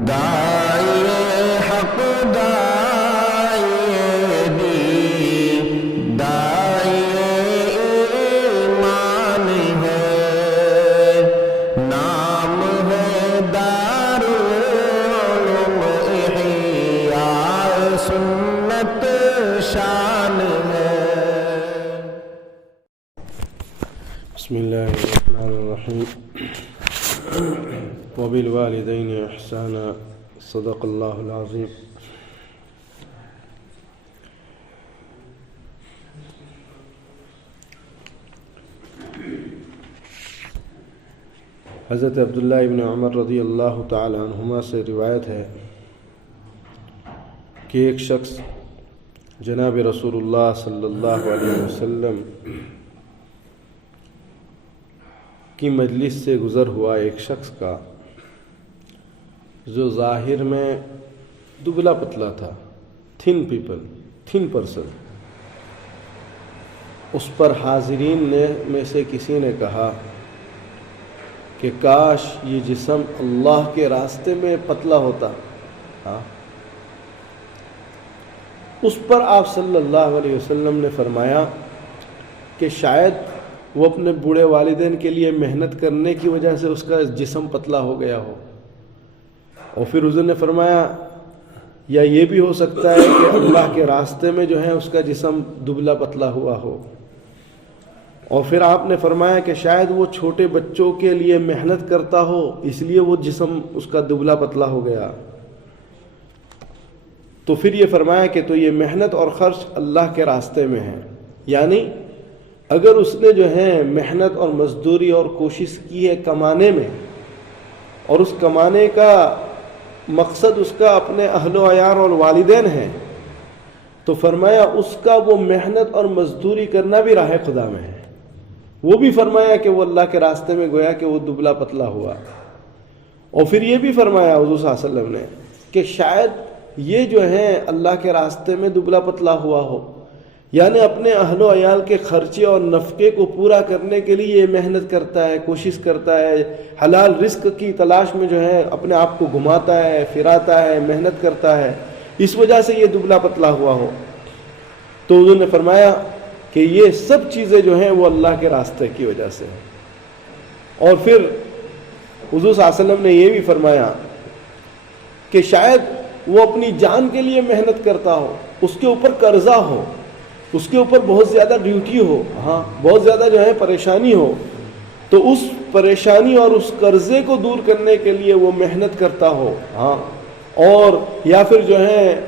داعی حق داعی دین داعی ایمان ہے، نام ہے دارالعلوم احیاء سنت شان ہے۔ بسم اللہ الرحمن الرحیم۔ وبالوالدین احسانا، صدق اللہ العظیم۔ حضرت عبداللہ ابن عمر رضی اللہ تعالی عنہما سے روایت ہے کہ ایک شخص جناب رسول اللہ صلی اللہ علیہ وسلم کی مجلس سے گزر ہوا ایک شخص کا جو ظاہر میں دبلا پتلا تھا، تھن پرسن۔ اس پر حاضرین میں سے کسی نے کہا کہ کاش یہ جسم اللہ کے راستے میں پتلا ہوتا۔ اس پر آپ صلی اللہ علیہ وسلم نے فرمایا کہ شاید وہ اپنے بوڑھے والدین کے لیے محنت کرنے کی وجہ سے اس کا جسم پتلا ہو گیا ہو۔ اور پھر حضور نے فرمایا یا یہ بھی ہو سکتا ہے کہ اللہ کے راستے میں جو ہے اس کا جسم دبلا پتلا ہوا ہو۔ اور پھر آپ نے فرمایا کہ شاید وہ چھوٹے بچوں کے لیے محنت کرتا ہو، اس لیے وہ جسم اس کا دبلا پتلا ہو گیا۔ تو پھر یہ فرمایا کہ تو یہ محنت اور خرچ اللہ کے راستے میں ہے، یعنی اگر اس نے جو ہے محنت اور مزدوری اور کوشش کی ہے کمانے میں، اور اس کمانے کا مقصد اس کا اپنے اہل و عیال اور والدین ہے، تو فرمایا اس کا وہ محنت اور مزدوری کرنا بھی راہ خدا میں ہے۔ وہ بھی فرمایا کہ وہ اللہ کے راستے میں گویا کہ وہ دبلا پتلا ہوا۔ اور پھر یہ بھی فرمایا حضور صلی اللہ علیہ وسلم نے کہ شاید یہ جو ہے اللہ کے راستے میں دبلا پتلا ہوا ہو، یعنی اپنے اہل و عیال کے خرچے اور نفقے کو پورا کرنے کے لیے یہ محنت کرتا ہے، کوشش کرتا ہے، حلال رزق کی تلاش میں جو ہے اپنے آپ کو گھماتا ہے، پھراتا ہے، محنت کرتا ہے، اس وجہ سے یہ دبلا پتلا ہوا ہو۔ تو حضور نے فرمایا کہ یہ سب چیزیں جو ہیں وہ اللہ کے راستے کی وجہ سے ہیں۔ اور پھر حضور صلی اللہ علیہ وسلم نے یہ بھی فرمایا کہ شاید وہ اپنی جان کے لیے محنت کرتا ہو، اس کے اوپر قرضہ ہو، اس کے اوپر بہت زیادہ ڈیوٹی ہو، بہت زیادہ جو ہے پریشانی ہو، تو اس پریشانی اور اس قرضے کو دور کرنے کے لیے وہ محنت کرتا ہو، اور یا پھر جو ہے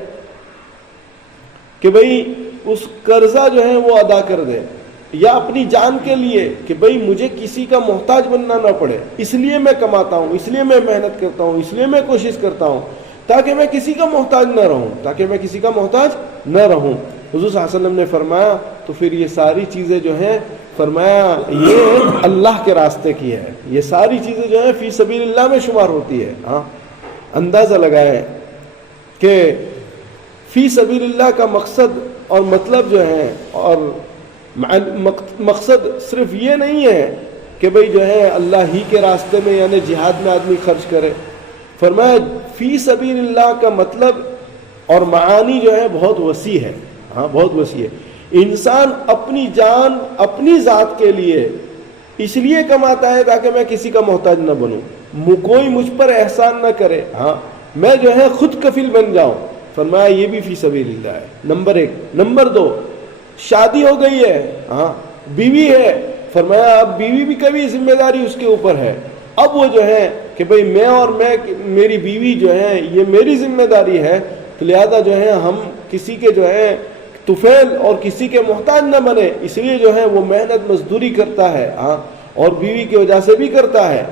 کہ بھئی اس قرضہ جو ہے وہ ادا کر دے، یا اپنی جان کے لیے کہ بھئی مجھے کسی کا محتاج بننا نہ پڑے، اس لیے میں کماتا ہوں، اس لیے میں محنت کرتا ہوں، اس لیے میں کوشش کرتا ہوں تاکہ میں کسی کا محتاج نہ رہوں، حضور صلی اللہ علیہ وسلم نے فرمایا تو پھر یہ ساری چیزیں جو ہیں فرمایا یہ اللہ کے راستے کی ہے، یہ ساری چیزیں جو ہیں فی سبیل اللہ میں شمار ہوتی ہے۔ اندازہ لگائیں کہ فی سبیل اللہ کا مقصد اور مطلب جو ہے، اور مقصد صرف یہ نہیں ہے کہ بھئی جو ہے اللہ ہی کے راستے میں یعنی جہاد میں آدمی خرچ کرے۔ فرمایا فی سبیل اللہ کا مطلب اور معانی جو ہے بہت وسیع ہے، بہت وسیع ہے۔ انسان اپنی جان اپنی ذات کے لیے اس لیے کماتا ہے تاکہ میں کسی کا محتاج نہ بنوں، کوئی مجھ پر احسان نہ کرے، میں جو ہے خود کفیل بن جاؤں۔ فرمایا یہ بھی فی سبیل اللہ ہے، نمبر 1۔ نمبر 2، شادی ہو گئی ہے، بیوی ہے، فرمایا اب بیوی بھی کبھی ذمہ داری اس کے اوپر ہے، اب وہ جو ہے کہ بھئی میں میری بیوی جو ہے یہ میری ذمہ داری ہے، تو لہذا جو ہے ہم کسی کے جو ہے طفیل اور کسی کے محتاج نہ بنے، اس لیے جو ہے وہ محنت مزدوری کرتا ہے، اور بیوی کی وجہ سے بھی کرتا ہے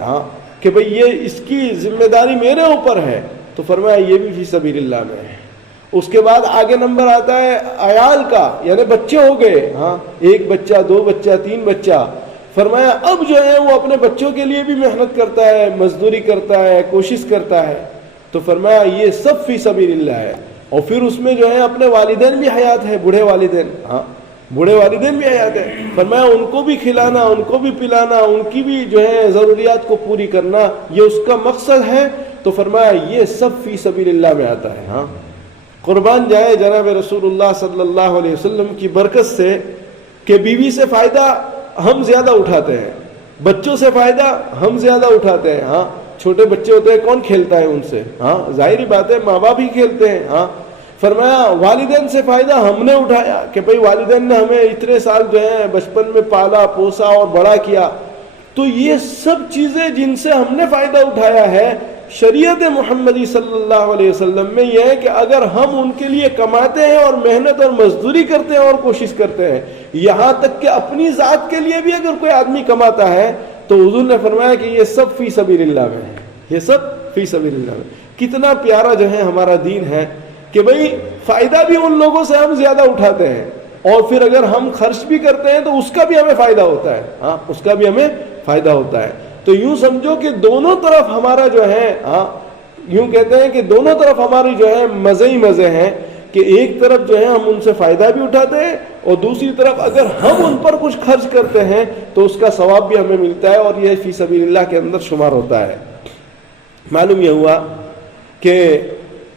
کہ بھئی یہ اس کی ذمہ داری میرے اوپر ہے، تو فرمایا یہ بھی فی سبیل اللہ میں ہے۔ اس کے بعد آگے نمبر آتا ہے عیال کا، یعنی بچے ہو گئے، 1 بچہ 2 بچہ 3 بچہ، فرمایا اب جو ہے وہ اپنے بچوں کے لیے بھی محنت کرتا ہے، مزدوری کرتا ہے، کوشش کرتا ہے، تو فرمایا یہ سب فی سبیل اللہ ہے۔ اور پھر اس میں جو ہے اپنے والدین بھی حیات ہے، بوڑھے والدین بھی حیات ہے، فرمایا ان کو بھی کھلانا، ان کو بھی پلانا، ان کی بھی جو ہے ضروریات کو پوری کرنا، یہ اس کا مقصد ہے۔ تو فرمایا یہ سب فی سبیل اللہ میں آتا ہے. ہاں قربان جائے جناب رسول اللہ صلی اللہ علیہ وسلم کی برکت سے کہ بیوی سے فائدہ ہم زیادہ اٹھاتے ہیں, بچوں سے فائدہ ہم زیادہ اٹھاتے ہیں. ہاں چھوٹے بچے ہوتے ہیں, کون کھیلتا ہے ان سے؟ ہاں ظاہری بات ہے ماں باپ ہی کھیلتے ہیں. ہاں فرمایا والدین سے فائدہ ہم نے اٹھایا کہ بھئی والدین نے ہمیں اتنے سال جو ہے بچپن میں پالا پوسا اور بڑا کیا. تو یہ سب چیزیں جن سے ہم نے فائدہ اٹھایا ہے, شریعت محمدی صلی اللہ علیہ وسلم میں یہ ہے کہ اگر ہم ان کے لیے کماتے ہیں اور محنت اور مزدوری کرتے ہیں اور کوشش کرتے ہیں, یہاں تک کہ اپنی ذات کے لیے بھی اگر کوئی آدمی کماتا ہے, تو حضور نے فرمایا کہ یہ سب فی سبیل اللہ میں ہے, یہ سب فی سبیل اللہ میں. کتنا پیارا جو ہے ہمارا دین ہے کہ بھئی فائدہ بھی ان لوگوں سے ہم زیادہ اٹھاتے ہیں, اور پھر اگر ہم خرچ بھی کرتے ہیں تو اس کا بھی ہمیں فائدہ ہوتا ہے. ہاں اس کا بھی ہمیں فائدہ ہوتا ہے. تو یوں سمجھو کہ دونوں طرف ہمارا جو ہے, ہاں یوں کہتے ہیں کہ دونوں طرف ہماری جو ہے مزے ہی مزے ہیں, کہ ایک طرف جو ہے ہم ان سے فائدہ بھی اٹھاتے ہیں, اور دوسری طرف اگر ہم ان پر کچھ خرچ کرتے ہیں تو اس کا ثواب بھی ہمیں ملتا ہے, اور یہ فی سبیل اللہ کے اندر شمار ہوتا ہے. معلوم یہ ہوا کہ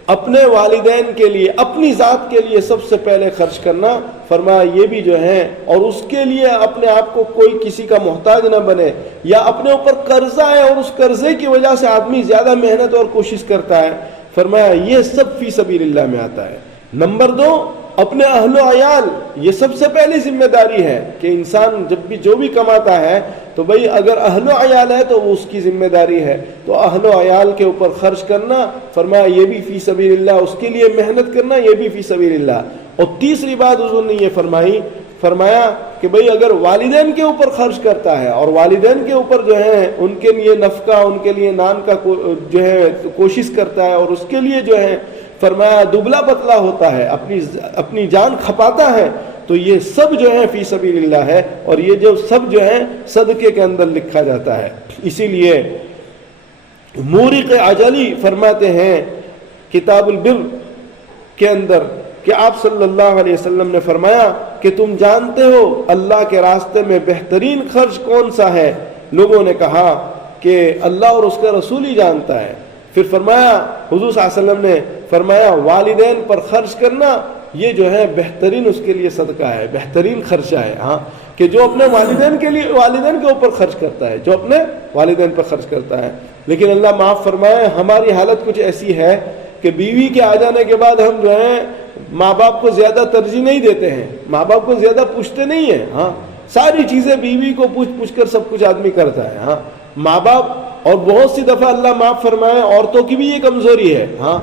اپنے والدین کے لیے, اپنی ذات کے لیے سب سے پہلے خرچ کرنا, فرمایا یہ بھی جو ہے, اور اس کے لیے اپنے آپ کو کوئی کسی کا محتاج نہ بنے, یا اپنے اوپر قرضہ ہے اور اس قرضے کی وجہ سے آدمی زیادہ محنت اور کوشش کرتا ہے, فرمایا یہ سب فی سبیل اللہ میں آتا ہے. نمبر 2, اپنے اہل و عیال, یہ سب سے پہلی ذمہ داری ہے کہ انسان جب بھی جو بھی کماتا ہے تو بھئی اگر اہل و عیال ہے تو وہ اس کی ذمہ داری ہے, تو اہل و عیال کے اوپر خرچ کرنا, فرمایا یہ بھی فی سبیل اللہ, اس کے لیے محنت کرنا یہ بھی فی سبیل اللہ. اور تیسری بات حضور نے یہ فرمایا کہ بھئی اگر والدین کے اوپر خرچ کرتا ہے اور والدین کے اوپر جو ہے ان کے لیے نفقہ, ان کے لیے نان کا جو ہے کوشش کرتا ہے, اور اس کے لیے جو ہے فرمایا دبلا پتلا ہوتا ہے, اپنی جان کھپاتا ہے, تو یہ سب جو ہے فی سبیل اللہ ہے, اور یہ جو سب جو ہے صدقے کے اندر لکھا جاتا ہے. اسی لیے مورق عجلی فرماتے ہیں کتاب البر کے اندر کہ آپ صلی اللہ علیہ وسلم نے فرمایا کہ تم جانتے ہو اللہ کے راستے میں بہترین خرچ کون سا ہے؟ لوگوں نے کہا کہ اللہ اور اس کا رسول ہی جانتا ہے. پھر فرمایا حضور صلی اللہ علیہ وسلم نے فرمایا والدین پر خرچ کرنا یہ جو ہے بہترین اس کے لیے صدقہ ہے, بہترین خرچہ ہے. ہاں کہ جو اپنے والدین کے اوپر خرچ کرتا ہے, جو اپنے والدین پر خرچ کرتا ہے. لیکن اللہ معاف فرمائے, ہماری حالت کچھ ایسی ہے کہ بیوی کے آ جانے کے بعد ہم جو ہے ماں باپ کو زیادہ ترجیح نہیں دیتے ہیں, ماں باپ کو زیادہ پوچھتے نہیں ہیں. ہاں ساری چیزیں بیوی کو پوچھ کر سب کچھ آدمی کرتا ہے. ہاں ماں باپ, اور بہت سی دفعہ اللہ معاف فرمائے عورتوں کی بھی یہ کمزوری ہے. ہاں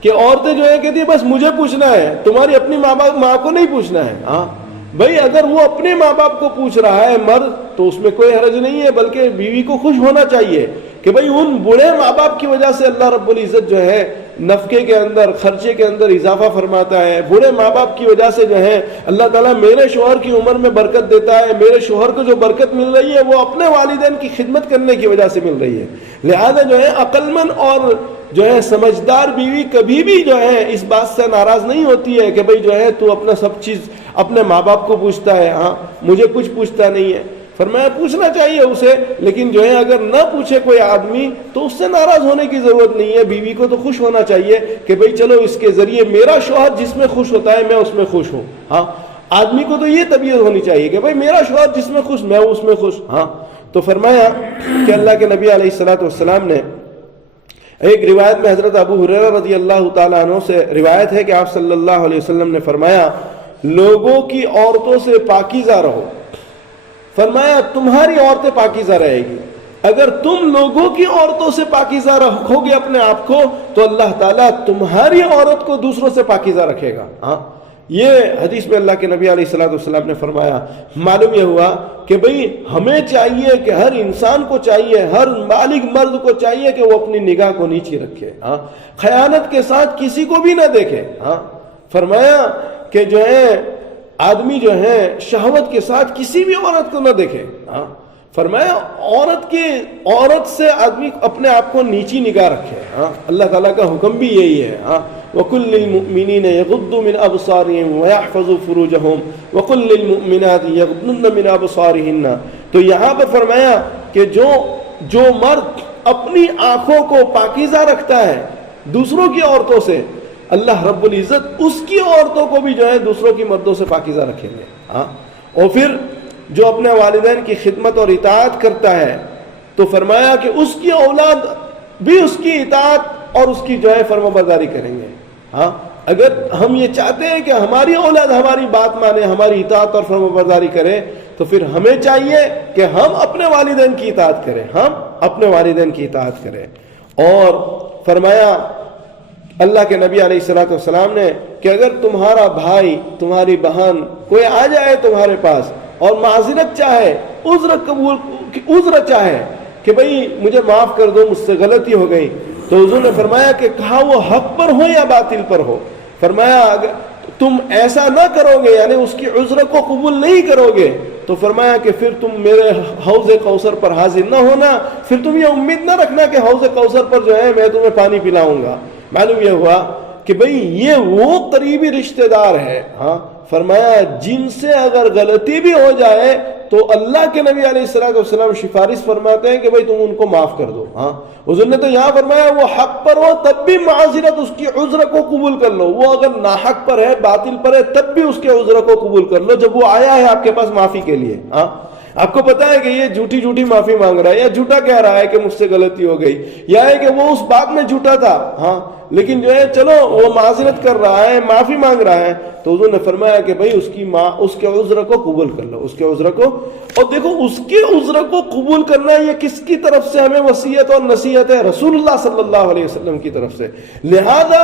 کہ عورتیں جو ہے کہتی ہیں بس مجھے پوچھنا ہے, تمہاری اپنی ماں کو نہیں پوچھنا ہے. ہاں بھئی اگر وہ اپنے ماں باپ کو پوچھ رہا ہے مرد تو اس میں کوئی حرج نہیں ہے, بلکہ بیوی کو خوش ہونا چاہیے کہ بھئی ان بوڑھے ماں باپ کی وجہ سے اللہ رب العزت جو ہے نفقے کے اندر, خرچے کے اندر اضافہ فرماتا ہے. بوڑھے ماں باپ کی وجہ سے جو ہے اللہ تعالیٰ میرے شوہر کی عمر میں برکت دیتا ہے. میرے شوہر کو جو برکت مل رہی ہے وہ اپنے والدین کی خدمت کرنے کی وجہ سے مل رہی ہے. لہذا جو ہے عقل مند اور جو ہے سمجھدار بیوی کبھی بھی جو ہے اس بات سے ناراض نہیں ہوتی ہے کہ بھئی جو ہے تو اپنا سب چیز اپنے ماں باپ کو پوچھتا ہے, ہاں مجھے کچھ پوچھتا نہیں ہے. فرمایا پوچھنا چاہیے اسے, لیکن جو ہے اگر نہ پوچھے کوئی آدمی تو اس سے ناراض ہونے کی ضرورت نہیں ہے. بیوی کو تو خوش ہونا چاہیے کہ بھئی چلو اس کے ذریعے میرا شوہر جس میں خوش ہوتا ہے میں اس میں خوش ہوں. ہاں آدمی کو تو یہ طبیعت ہونی چاہیے کہ بھئی میرا شوہر جس میں خوش میں اس میں خوش. ہاں تو فرمایا کہ اللہ کے نبی علیہ الصلوۃ والسلام نے ایک روایت میں حضرت ابو ہریرہ رضی اللہ تعالیٰ عنہ سے روایت ہے کہ آپ صلی اللہ علیہ وسلم نے فرمایا لوگوں کی عورتوں سے پاکیزہ رہو. فرمایا تمہاری عورتیں پاکیزہ رہے گی. اگر تم لوگوں کی عورتوں سے پاکیزہ رکھو گے اپنے آپ کو تو اللہ تعالیٰ تمہاری عورت کو دوسروں سے پاکیزہ رکھے گا. ہاں یہ حدیث میں اللہ کے نبی علیہ الصلوۃ والسلام نے فرمایا. معلوم یہ ہوا کہ بھئی ہمیں چاہیے کہ ہر انسان کو چاہیے, ہر بالغ مرد کو چاہیے کہ وہ اپنی نگاہ کو نیچی رکھے. ہاں خیانت کے ساتھ کسی کو بھی نہ دیکھے. ہاں فرمایا کہ جو ہے آدمی جو ہے شہوت کے ساتھ کسی بھی عورت کو نہ دیکھے. ہاں فرمایا عورت سے آدمی اپنے آپ کو نیچی نگاہ رکھے. ہاں اللہ تعالیٰ کا حکم بھی یہی ہے. ہاں وَقُلْ لِلْمُؤْمِنِينَ يَغُضُّوا مِنْ أَبْصَارِهِمْ وَيَحْفَظُوا فُرُوجَهُمْ وَقُلْ لِلْمُؤْمِنَاتِ يَغْضُضْنَ مِنْ أَبْصَارِهِنَّ. تو یہاں پر فرمایا کہ جو مرد اپنی آنکھوں کو پاکیزہ رکھتا ہے دوسروں کی عورتوں سے، اللہ رب العزت اس کی عورتوں کو بھی جو ہے دوسروں کی مردوں سے پاکیزہ رکھیں گے. ہاں، اور پھر جو اپنے والدین کی خدمت اور اطاعت کرتا ہے تو فرمایا کہ اس کی اولاد بھی اس کی اطاعت اور اس کی جو ہے فرمانبرداری کریں گے. ہاں، اگر ہم یہ چاہتے ہیں کہ ہماری اولاد ہماری بات مانے، ہماری اطاعت اور فرمانبرداری کرے، تو پھر ہمیں چاہیے کہ ہم اپنے والدین کی اطاعت کریں، ہم اپنے والدین کی اطاعت کریں. اور فرمایا اللہ کے نبی علیہ الصلوۃ والسلام نے کہ اگر تمہارا بھائی، تمہاری بہن کوئی آ جائے تمہارے پاس اور معذرت چاہے، عذر چاہے کہ بھئی مجھے معاف کر دو، مجھ سے غلطی ہو گئی، تو حضور نے فرمایا کہ کہا وہ حق پر ہو یا باطل پر ہو، فرمایا اگر تم ایسا نہ کرو گے، یعنی اس کی عذر کو قبول نہیں کرو گے، تو فرمایا کہ پھر تم میرے حوض کوثر پر حاضر نہ ہونا، پھر تم یہ امید نہ رکھنا کہ حوض کوثر پر جو ہے میں تمہیں پانی پلاؤں گا. معلوم یہ ہوا کہ بھئی یہ وہ قریبی رشتہ دار ہے. ہاں، فرمایا جن سے اگر غلطی بھی ہو جائے تو اللہ کے نبی علیہ الصلوۃ والسلام سفارش فرماتے ہیں کہ بھئی تم ان کو معاف کر دو. ہاں، حضور نے تو یہاں فرمایا وہ حق پر ہو تب بھی معذرت، اس کی عذر کو قبول کر لو، وہ اگر ناحق پر ہے، باطل پر ہے، تب بھی اس کے عذر کو قبول کر لو جب وہ آیا ہے آپ کے پاس معافی کے لیے. ہاں، آپ کو پتا ہے کہ یہ جھوٹی معافی مانگ رہا ہے یا جھوٹا کہہ رہا ہے کہ مجھ سے غلطی ہو گئی، یا ہے کہ وہ اس بات میں جھوٹا تھا، ہاں لیکن جو ہے چلو وہ معذرت کر رہا ہے، معافی مانگ رہا ہے، تو حضور نے فرمایا کہ بھئی اس کے عذر کو قبول کر لو، اس کے عذر کو. اور دیکھو اس کے عذر کو قبول کرنا یہ کس کی طرف سے ہمیں وصیت اور نصیحت ہے؟ رسول اللہ صلی اللہ علیہ وسلم کی طرف سے. لہذا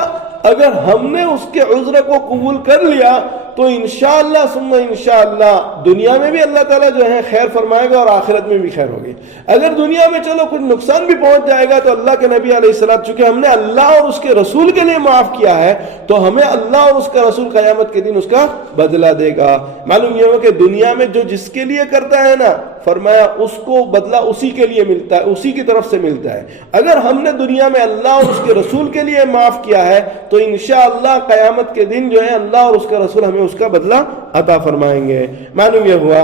اگر ہم نے اس کے عذر کو قبول کر لیا تو انشاءاللہ ثم انشاءاللہ دنیا میں بھی اللہ تعالیٰ جو ہے خیر فرمائے گا اور آخرت میں بھی خیر ہوگی. اگر دنیا میں چلو کچھ نقصان بھی پہنچ جائے گا تو اللہ کے نبی علیہ السلام چونکہ ہم نے اللہ اور اس کے رسول کے لیے معاف کیا ہے تو ہمیں اللہ اور اس کا رسول قیامت کے دن اس کا بدلہ دے گا. معلوم یہ ہو کہ دنیا میں جو جس کے لیے کرتا ہے نا، فرمایا اس کو بدلہ اسی کے لیے ملتا ہے، اسی کی طرف سے ملتا ہے. اگر ہم نے دنیا میں اللہ اور اس کے رسول کے لیے معاف کیا ہے تو انشاءاللہ قیامت کے دن جو ہے اللہ اور اس کا رسول ہمیں اس کا بدلہ عطا فرمائیں گے. معلوم یہ ہوا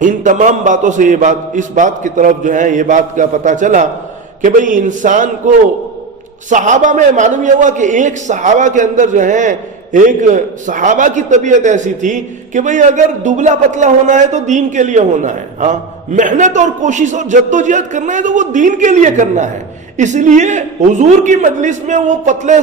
ان تمام باتوں سے اس بات کی طرف جو ہے یہ بات کا پتہ چلا کہ بھئی انسان کو صحابہ میں معلوم یہ ہوا کہ ایک صحابہ کے اندر جو ہے ایک صحابہ کی طبیعت ایسی تھی کہ بھئی اگر دبلا پتلا ہونا ہے تو دین کے لیے ہونا ہے. ہاں، محنت اور کوشش اور جدوجہد کرنا ہے تو وہ دین کے لیے کرنا ہے. اس لیے حضور کی مجلس میں وہ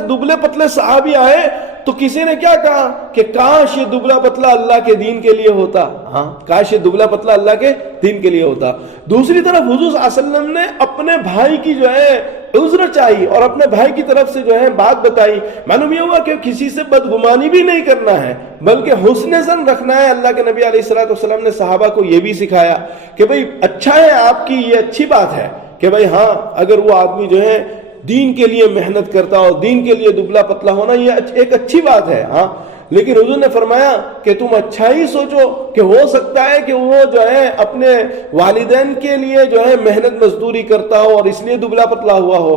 دبلے پتلے صحابی آئے تو کسی نے کیا کہا کہ کاش یہ دبلا پتلا اللہ کے دین کے لیے ہوتا. ہاں، کاش یہ دبلا پتلا اللہ کے دین کے لیے ہوتا. دوسری طرف حضور صلی اللہ علیہ وسلم نے اپنے بھائی کی جو ہے عذر چاہی اور اپنے بھائی کی طرف سے جو ہے بات بتائی. معلوم یہ ہوا کہ کسی سے بدگمانی بھی نہیں کرنا ہے بلکہ حسن ظن رکھنا ہے. اللہ کے نبی علیہ الصلوۃ والسلام نے صحابہ کو یہ بھی سکھایا کہ بھئی اچھا ہے آپ کی یہ اچھی بات ہے کہ بھئی ہاں اگر وہ آدمی جو ہے دین کے لیے محنت کرتا ہو، دین کے لیے دبلا پتلا ہونا یہ ایک اچھی بات ہے. ہاں، لیکن حضور نے فرمایا کہ تم اچھا ہی سوچو کہ ہو سکتا ہے کہ وہ جو ہے اپنے والدین کے لیے جو ہے محنت مزدوری کرتا ہو اور اس لیے دبلا پتلا ہوا ہو.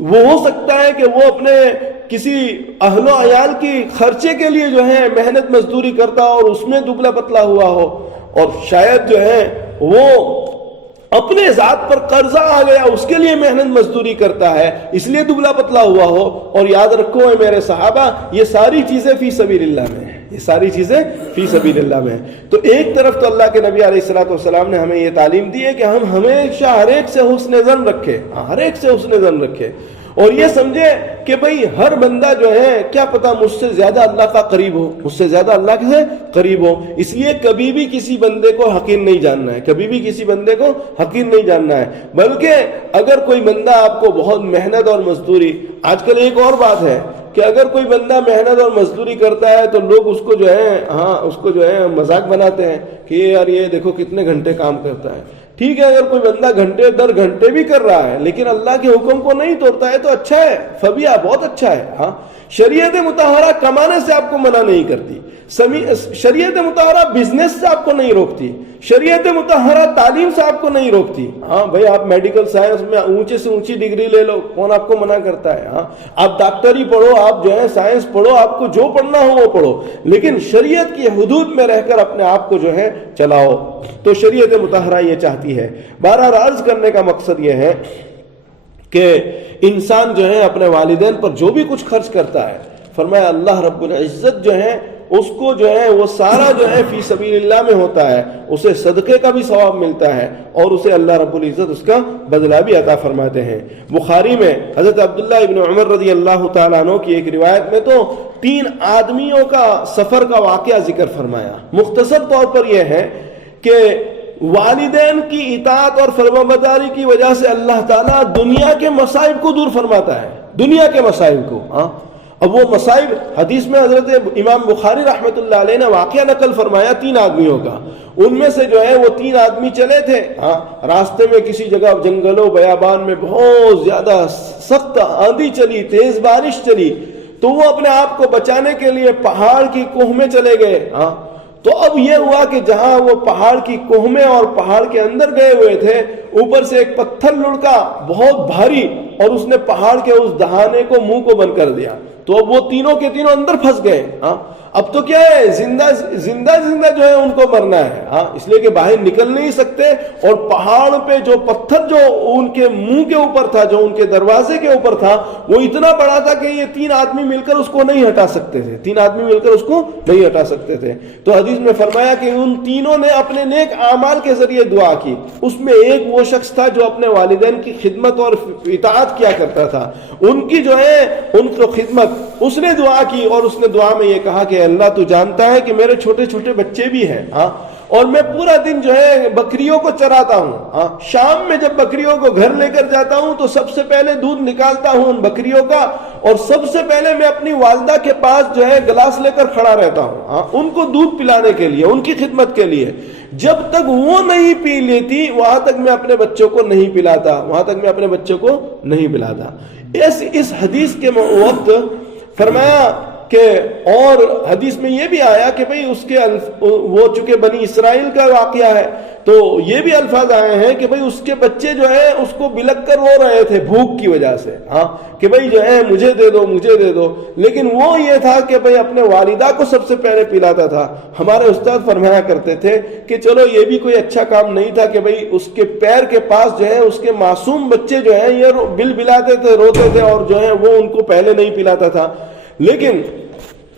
وہ ہو سکتا ہے کہ وہ اپنے کسی اہل و عیال کی خرچے کے لیے جو ہے محنت مزدوری کرتا ہو اور اس میں دبلا پتلا ہوا ہو، اور شاید جو ہے وہ اپنے ذات پر قرضہ آ گیا اس کے لیے محنت مزدوری کرتا ہے اس لیے دبلا پتلا ہوا ہو. اور یاد رکھو اے میرے صحابہ، یہ ساری چیزیں فی سبیل اللہ میں ہیں، یہ ساری چیزیں فی سبیل اللہ میں ہیں. تو ایک طرف تو اللہ کے نبی علیہ الصلوۃ والسلام نے ہمیں یہ تعلیم دی ہے کہ ہم ہمیشہ ہر ایک سے حسن ظن رکھیں، ہر ایک سے حسن ظن رکھیں اور یہ سمجھے کہ بھئی ہر بندہ جو ہے کیا پتا مجھ سے زیادہ اللہ کا قریب ہو، مجھ سے زیادہ اللہ سے قریب ہو. اس لیے کبھی بھی کسی بندے کو حقیر نہیں جاننا ہے، کبھی بھی کسی بندے کو حقیر نہیں جاننا ہے. بلکہ اگر کوئی بندہ آپ کو بہت محنت اور مزدوری، آج کل ایک اور بات ہے کہ اگر کوئی بندہ محنت اور مزدوری کرتا ہے تو لوگ اس کو جو ہے مذاق بناتے ہیں کہ یار یہ دیکھو کتنے گھنٹے کام کرتا ہے. ٹھیک ہے، اگر کوئی بندہ گھنٹے در گھنٹے بھی کر رہا ہے لیکن اللہ کے حکم کو نہیں توڑتا ہے تو اچھا ہے، فبیہ بہت اچھا ہے. ہاں، شریعت مطہرہ کمانے سے آپ کو منع نہیں کرتی، شریعت مطہرہ بزنس سے آپ کو نہیں روکتی، شریعت مطہرہ تعلیم سے آپ کو نہیں روکتی. ہاں بھائی، آپ میڈیکل سائنس میں اونچے سے اونچی ڈگری لے لو، کون آپ کو منع کرتا ہے؟ ہاں، آپ ڈاکٹری پڑھو، آپ جو ہے سائنس پڑھو، آپ کو جو پڑھنا ہو وہ پڑھو، لیکن شریعت کی حدود میں رہ کر اپنے آپ کو جو ہے چلاؤ. تو شریعت مطہرہ یہ چاہتی ہے. بہرحال عرض کرنے کا مقصد یہ ہے کہ انسان جو ہے اپنے والدین پر جو بھی کچھ خرچ کرتا ہے، فرمایا اللہ رب العزت جو ہے اس کو جو ہے وہ سارا جو ہے فی سبیل اللہ میں ہوتا ہے، اسے صدقے کا بھی ثواب ملتا ہے اور اسے اللہ رب العزت اس کا بدلہ بھی عطا فرماتے ہیں۔ بخاری میں حضرت عبداللہ ابن عمر رضی اللہ تعالیٰ عنہ کی ایک روایت میں تو 3 آدمیوں کا سفر کا واقعہ ذکر فرمایا۔ مختصر طور پر یہ ہے کہ والدین کی اطاعت اور فرمانبرداری کی وجہ سے اللہ تعالیٰ دنیا کے مصائب کو دور فرماتا ہے، دنیا کے مصائب کو۔ اب وہ مصائب حدیث میں حضرت امام بخاری رحمۃ اللہ علیہ نے واقعہ نقل فرمایا 3 آدمیوں کا۔ ان میں سے جو ہے وہ 3 آدمی چلے تھے، راستے میں کسی جگہ جنگلوں بیابان میں بہت زیادہ سخت آندھی چلی، تیز بارش چلی، تو وہ اپنے آپ کو بچانے کے لیے پہاڑ کی کوہ میں چلے گئے۔ تو اب یہ ہوا کہ جہاں وہ پہاڑ کی کوہ میں اور پہاڑ کے اندر گئے ہوئے تھے، اوپر سے ایک پتھر لڑکا بہت بھاری اور اس نے پہاڑ کے اس دہانے کو منہ کو بند کر دیا۔ تو اب وہ تینوں کے تینوں اندر پھنس گئے۔ اب تو کیا ہے، زندہ زندہ جو ہے ان کو مرنا ہے، اس لیے کہ باہر نکل نہیں سکتے، اور پہاڑ پہ جو پتھر جو ان کے منہ کے اوپر تھا، جو ان کے دروازے کے اوپر تھا، وہ اتنا بڑا تھا کہ یہ 3 آدمی مل کر اس کو نہیں ہٹا سکتے تھے، 3 آدمی مل کر اس کو نہیں ہٹا سکتے تھے۔ تو حدیث میں فرمایا کہ ان تینوں نے اپنے نیک اعمال کے ذریعے دعا کی۔ اس میں ایک وہ شخص تھا جو اپنے والدین کی خدمت اور اطاعت کیا کرتا تھا، ان کی جو ہے ان کو خدمت، اس نے دعا کی اور اس نے دعا میں یہ کہا کہ اللہ تو جانتا ہے کہ میرے چھوٹے چھوٹے بچے بھی ہیں، اور میں پورا دن جو ہے بکریوں کو چراتا ہوں، شام میں جب بکریوں کو گھر لے کر جاتا ہوں تو سب سے پہلے دودھ نکالتا ہوں ان بکریوں کا، اور سب سے پہلے میں اپنی والدہ کے پاس جو ہے گلاس لے کر کھڑا رہتا ہوں ان کو دودھ پلانے کے لیے، ان کی خدمت کے لیے۔ جب تک وہ نہیں پی لیتی وہاں تک میں اپنے بچوں کو نہیں پلاتا، وہاں تک میں اپنے بچوں کو نہیں پلاتا۔ اس حدیث کے وقت فرمایا کہ، اور حدیث میں یہ بھی آیا کہ بھئی اس کے وہ چونکہ بنی اسرائیل کا واقعہ ہے تو یہ بھی الفاظ آئے ہیں کہ بھئی اس کے بچے جو ہے اس کو بلک کر رو رہے تھے بھوک کی وجہ سے، کہ بھئی جو ہے مجھے دے دو مجھے دے دو، لیکن وہ یہ تھا کہ بھئی اپنے والدہ کو سب سے پہلے پلاتا تھا۔ ہمارے استاد فرمایا کرتے تھے کہ چلو یہ بھی کوئی اچھا کام نہیں تھا کہ بھئی اس کے پیر کے پاس جو ہے اس کے معصوم بچے جو ہیں یہ بل بلاتے تھے، روتے تھے، اور جو ہے وہ ان کو پہلے نہیں پلاتا تھا، لیکن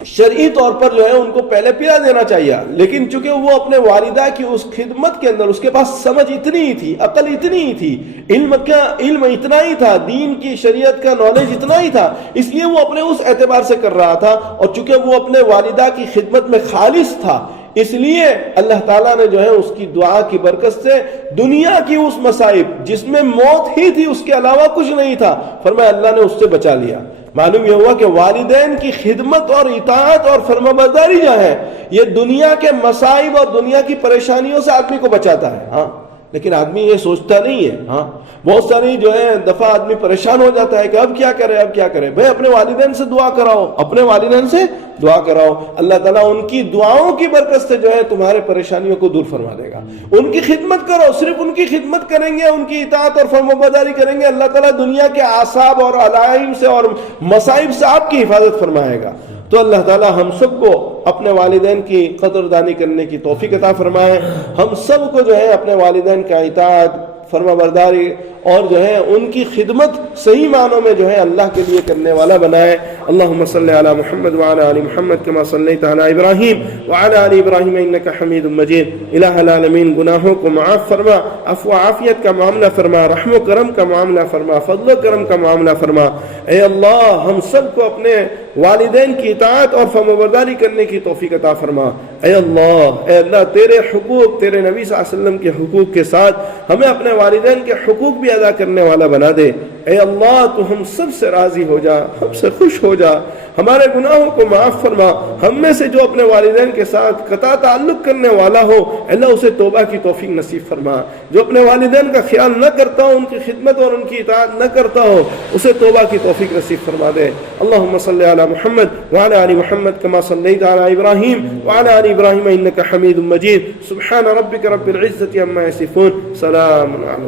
شرعی طور پر جو ہے ان کو پہلے پلا دینا چاہیے۔ لیکن چونکہ وہ اپنے والدہ کی اس خدمت کے اندر، اس کے پاس سمجھ اتنی ہی تھی، عقل اتنی ہی تھی، علم اتنا ہی تھا، دین کی شریعت کا نالج اتنا ہی تھا، اس لیے وہ اپنے اس اعتبار سے کر رہا تھا، اور چونکہ وہ اپنے والدہ کی خدمت میں خالص تھا، اس لیے اللہ تعالیٰ نے جو ہے اس کی دعا کی برکت سے دنیا کی اس مصائب جس میں موت ہی تھی، اس کے علاوہ کچھ نہیں تھا، فرمایا اللہ نے اس سے بچا لیا۔ معلوم یہ ہوا کہ والدین کی خدمت اور اطاعت اور فرمانبرداری جو ہے یہ دنیا کے مصائب اور دنیا کی پریشانیوں سے آدمی کو بچاتا ہے۔ لیکن آدمی یہ سوچتا نہیں ہے، بہت ساری جو ہے دفعہ آدمی پریشان ہو جاتا ہے کہ اب کیا کرے اب کیا کرے۔ بھئی اپنے والدین سے دعا کراؤ، اپنے والدین سے دعا کراؤ، اللہ تعالیٰ ان کی دعاؤں کی برکت سے جو ہے تمہارے پریشانیوں کو دور فرما دے گا۔ ان کی خدمت کرو، صرف ان کی خدمت کریں گے، ان کی اطاعت اور فرمانبرداری کریں گے، اللہ تعالیٰ دنیا کے اعصاب اور علائم سے اور مصائب سے آپ کی حفاظت فرمائے گا۔ تو اللہ تعالیٰ ہم سب کو اپنے والدین کی قدردانی کرنے کی توفیق عطا فرمائے، ہم سب کو جو ہے اپنے والدین کا اطاعت فرمانبرداری اور جو ہے ان کی خدمت صحیح معنوں میں جو ہے اللہ کے لیے کرنے والا بنائے۔ اللہم صلی علی محمد وعلی آل محمد کما صلیت علی ابراہیم وعلی آل ابراہیم انک حمید مجید۔ الہ العالمین گناہوں کو معاف فرما، عفو عافیت کا معاملہ فرما، رحم و کرم کا معاملہ فرما، فضل و کرم کا معاملہ فرما۔ اے اللہ ہم سب کو اپنے والدین کی اطاعت اور فرمانبرداری کرنے کی توفیق عطا فرما۔ اے اللہ تیرے حقوق، تیرے نبی صلی اللہ علیہ وسلم کے حقوق کے ساتھ ہمیں اپنے والدین کے حقوق بھی ادا کرنے والا بنا دے۔ اے اللہ تو ہم سب سے راضی ہو جا، ہم سے خوش ہو جا، ہمارے گناہوں کو معاف فرما۔ ہم میں سے جو اپنے والدین کے ساتھ قطع تعلق کرنے والا ہو اللہ اسے توبہ کی توفیق نصیب فرما، جو اپنے والدین کا خیال نہ کرتا ہو، ان کی خدمت اور ان کی اطاعت نہ کرتا ہو اسے توبہ کی توفیق نصیب فرما دے۔ اللہم صلی علی محمد وعلی آل محمد کما صلیت علی ابراہیم وعلی آل ابراہیم انک حمید مجید۔ سبحان ربک رب العزة عما یصفون، سلام علی